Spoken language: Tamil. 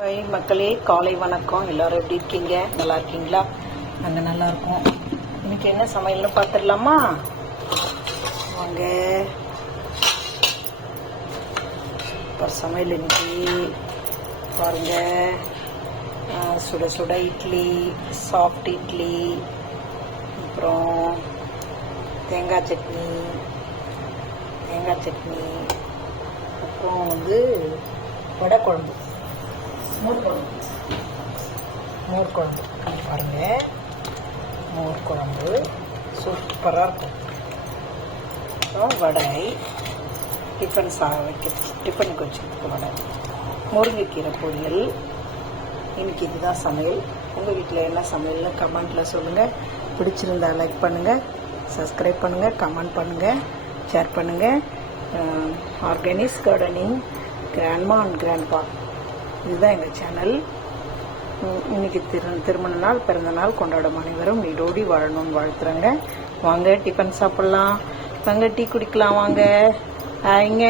ஹாய் மக்களே, காலை வணக்கம். எல்லாரும் எப்படி இருக்கீங்க? நல்லா இருக்கீங்களா? நாங்கள் நல்லா இருக்கோம். இன்னைக்கு என்ன சமையல்னு பார்த்துடலாமா? வாங்க. இப்போ சமையல் இன்னைக்கு பாருங்க, சுட சுட இட்லி, சாஃப்ட் இட்லி, அப்புறம் தேங்காய் சட்னி, அப்புறம் வடை குழம்பு, மோர் குழம்பு பாருங்க. மோர் குழம்பு சூப்பராக இருக்கும். அப்புறம் வடை, டிஃபனுக்கு வச்சுருக்கு வடை, முருங்கைக்கீரை பொரியல். இன்னைக்கு இதுதான் சமையல். உங்கள் வீட்டில் என்ன சமையல்னு கமெண்ட்டில் சொல்லுங்கள். பிடிச்சிருந்தா லைக் பண்ணுங்கள், சப்ஸ்கிரைப் பண்ணுங்கள், கமெண்ட் பண்ணுங்கள், ஷேர் பண்ணுங்கள். Organic gardening grandma and grandpa, இதுதான் எங்கள் சேனல். இன்னைக்கு திருமண நாள், பிறந்த நாள் கொண்டாடும் அனைவரும் நீடோடி வாழணும்னு வாழ்த்துறேங்க. வாங்க டிஃபன் சாப்பிட்லாம், வாங்க டீ குடிக்கலாம், வாங்க. ஹாய்ங்க.